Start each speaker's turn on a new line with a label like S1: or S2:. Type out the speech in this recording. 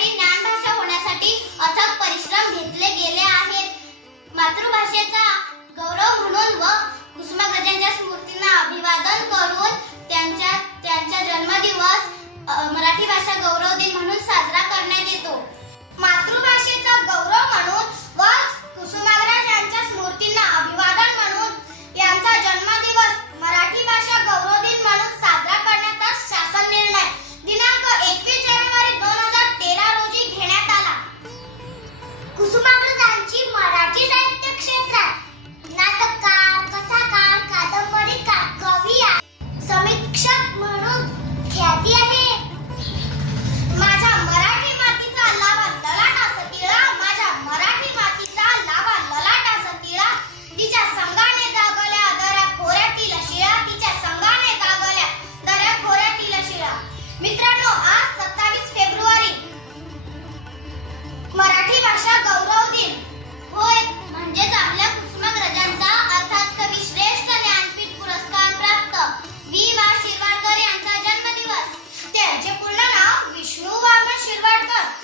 S1: ही ज्ञानभाषा होण्यासाठी अथक परिश्रम घेतले गेले आहेत. मातृभाषेचा गौरव म्हणून व कुसुमाग्रजांच्या स्मृतींना अभिवादन करून त्यांच्या त्यांचा जन्मदिवस मराठी भाषा गौरव मित्रांनो आज सत्तावीस फेब्रुवारी मराठी भाषा गौरव दिन. होय म्हणजेच आपल्या कुसुमाग्रजांचा अर्थात कवी श्रेष्ठ ज्ञानपीठ पुरस्कार प्राप्त. वी वा. शिरवाडकर यांचा जन्मदिवस. त्यांचे पूर्ण नाव विष्णू वामन शिरवाडकर.